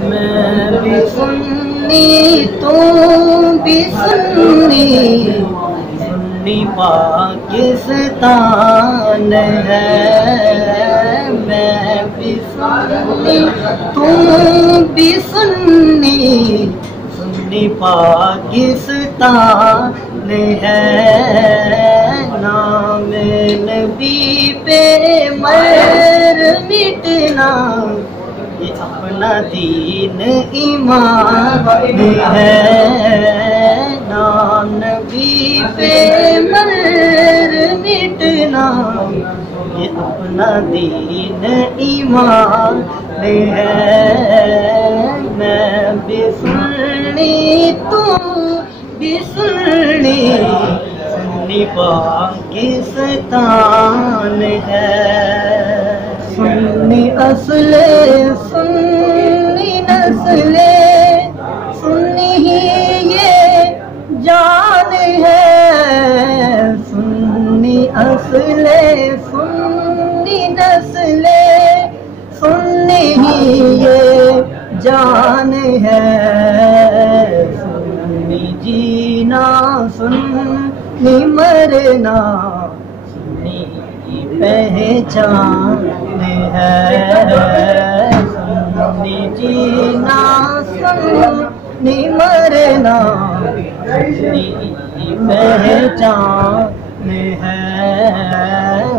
میں بھی سنی تو بھی سنی، سنی پاکستان ہے، میں بھی سنی تو بھی سنی، سنی پاکستان ہے، نام نبی پہ مر مٹنا یہ اپنا دین ایمان ہے، نام نبی پہ مر مٹنا یہ اپنا دین ایمان ہے، میں بھی سنی تو بھی سنی، سنی پاکستان ہے، سنی اصل سنی نسل سنی ہی یہ جان ہے، سنی اصل سنی نسل سنی ہی یہ جان ہے، سنی جینا سنی مرنا سنی پہچان ہے، سنی جینا سنی مرنا سنی پہچان ہے،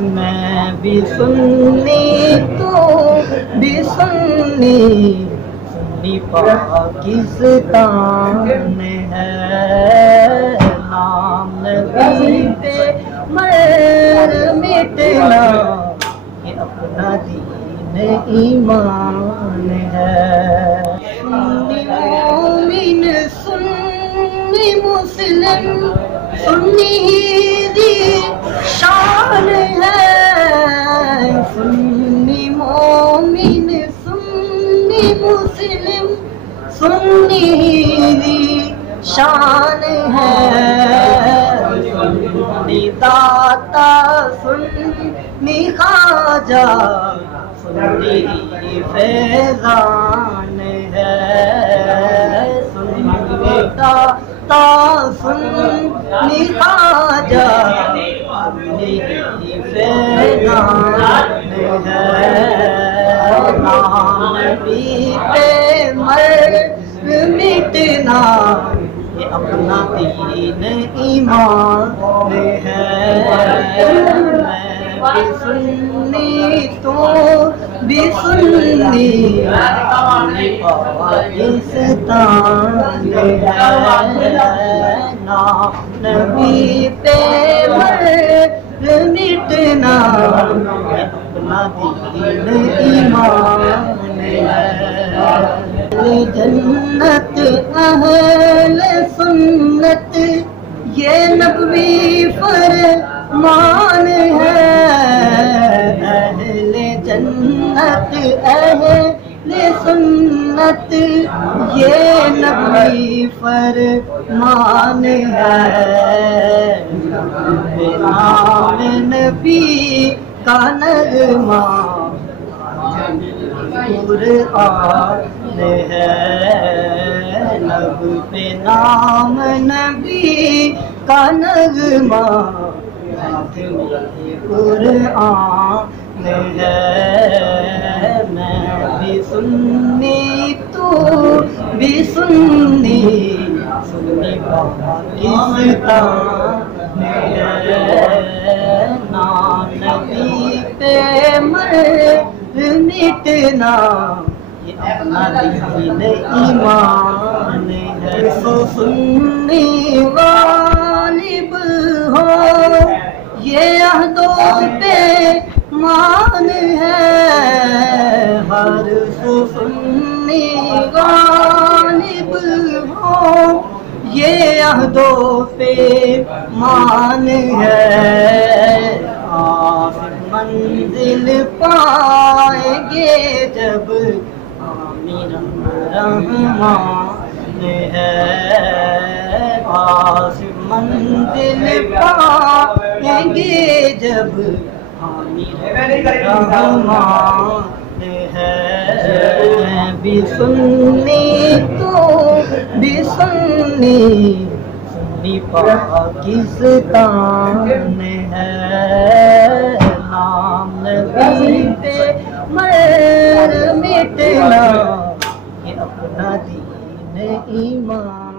میں بھی سنی تو بھی سنی، سنی پاکستان ہے، نام نبی پہ مر مٹنا یہ اپنا دین ایمان ہے، سنی مومن سنی مسلم سنی دی شان ہے، سنی مومن سنی مسلم سنی دی شان ہے، سنی داتا سنی خواجہ سنی فیضان ہے، سنی داتا سنی خواجہ سنی فیضان ہے، نام نبی پہ مر مٹنا یہ اپنا دین ایمان ہے، میں بھی سنی تو بھی سنی، سنی پاکستان ہے، نام نبی پہ مر مٹنا یہ اپنا دین ایمان ہے، جنت اہل سنت یہ نبوی فرمان ہے، اہل جنت اہل سنت یہ نبوی فرمان ہے، نام نبی کا نغمہ قرآن ہے، لب پہ نام نبی کا نغمہ ہاتھ میں قرآن ہے، میں بھی سنی تو بھی سنی، سنی پاکستان ہے، نام نبی پہ مر مٹنا یہ اپنا دین ایمان ہے، سو سنی غالب ہو یہ عہد و پیمان ہے، ہر سو سنی غالب ہو یہ عہد و پیمان ہے، منزل پائیں گے جب آمین رحمان ہے، آصف منزل پائیں گے جب آمین رحمان ہے، بھی سنی تو بھی سنی، سنی پاکستان ہے، نام نبی پہ مر مٹنا یہ اپنا دین ایمان